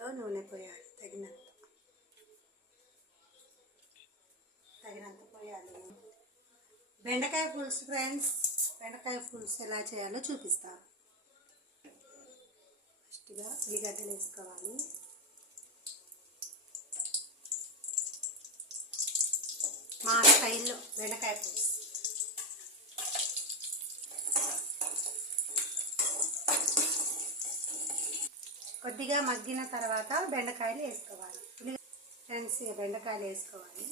నూనె పోయాలి, తగినంత పోయాలి. బెండకాయ పులుసు ఫ్రెండ్స్, బెండకాయ పులుసు ఎలా చేయాలో చూపిస్తాను. ఫస్ట్గా ఉల్లిగడ్డలు వేసుకోవాలి. మా స్టైల్లో బెండకాయ పులుసు. కొద్దిగా మగ్గిన తర్వాత బెండకాయలు వేసుకోవాలి. ఫ్రెండ్స్, బెండకాయలు వేసుకోవాలి.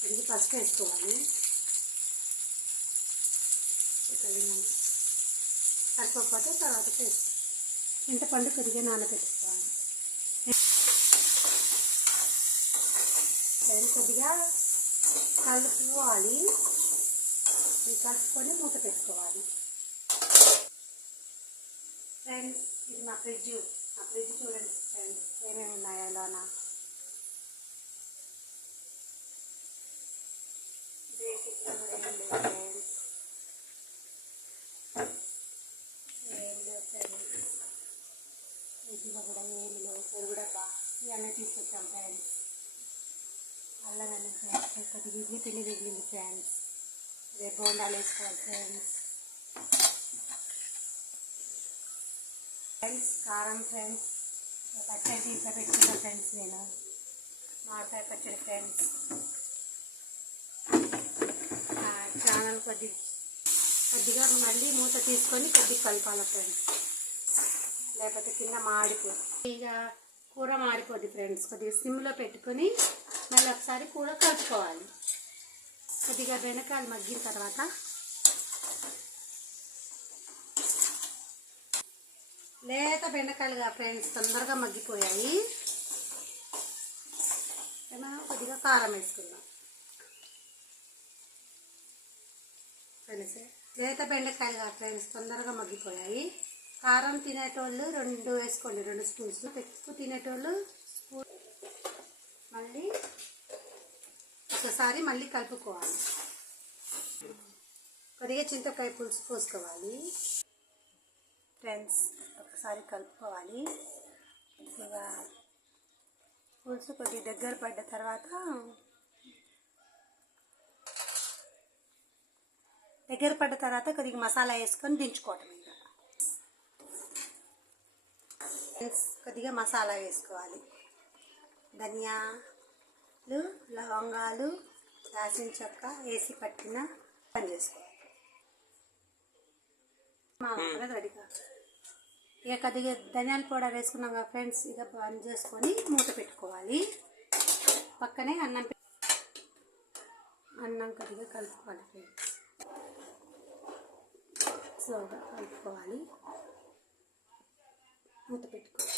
కొద్దిగా పసుపు వేసుకోవాలి. సరిపోతే తర్వాత వేసుకోవాలి. చింతపండు కొద్దిగా నానబెట్టుకోవాలి. కొద్దిగా కలుపుకోవాలి. కలుపుకొని మూత పెట్టుకోవాలి. ఫ్రెండ్స్, ఇది మా ఫ్రిడ్జ్ చూడండి ఫ్రెండ్స్, ఏమేమి ఉన్నాయో లోన. ఇంట్లో కూడా ఏమి లేవు. పెరుగు డబ్బా ఇవన్నీ తీసుకొచ్చాం ఫ్రెండ్స్. అల్లం వెల్లుల్లి ఫ్రెండ్స్, కొద్దిగా ఇడ్లీ పిండి తగిలింది ఫ్రెండ్స్. రేపు బోండాలు వేసుకోవాలి ఫ్రెండ్స్. కారం ఫ్రెండ్స్, పచ్చడి ఇంట్లో పెట్టుకున్నా ఫ్రెండ్స్. నేను మామిడికాయ పచ్చడి ఫ్రెండ్స్. ఛానల్ కొద్దిగా మళ్ళీ మూత తీసుకొని కొద్దిగా కలపాలి ఫ్రెండ్స్, లేకపోతే కింద మాడిపోదు. ఇక కూర మాడిపోద్ది ఫ్రెండ్స్. కొద్దిగా సిమ్లో పెట్టుకొని మళ్ళీ ఒకసారి కూర కలుపుకోవాలి. కొద్దిగా బెండకాయలు మగ్గిన తర్వాత లేత బెండకాయలుగా ఫ్రెండ్స్ తొందరగా మగ్గిపోయాయి. కొద్దిగా కారం వేసుకుందాం ఫ్రెండ్స్. లేత బెండకాయలుగా ఫ్రెండ్స్ తొందరగా మగ్గిపోయాయి. కారం తినేటోళ్ళు 2 వేసుకోండి, 2 స్పూన్స్. ఎక్కువ తినేటోళ్ళు స్పూన్. మళ్ళీ ఒకసారి మళ్ళీ కలుపుకోవాలి. కొద్దిగా చింతకాయ పులుసు పోసుకోవాలి ఫ్రెండ్స్. ఒకసారి కలుపుకోవాలి. ఇక పులుసు కొద్దిగా దగ్గర పడ్డ తర్వాత కొద్దిగా మసాలా వేసుకొని దించుకోవటం. ఇక ఫ్రెండ్స్, కొద్దిగా మసాలా వేసుకోవాలి. ధనియాలు, లవంగాలు, దాల్చిన చెక్క వేసి పట్టిన పని చేసుకోవాలి. రెడీగా ఇక కొద్దిగా ధనియాల పౌడర్ వేసుకున్నాం కదా ఫ్రెండ్స్. ఇక బంద్ చేసుకొని మూత పెట్టుకోవాలి. పక్కనే అన్నం కొద్దిగా కలుపుకోవాలి ఫ్రెండ్స్. స్లోగా కలుపుకోవాలి, మూత పెట్టుకోవాలి.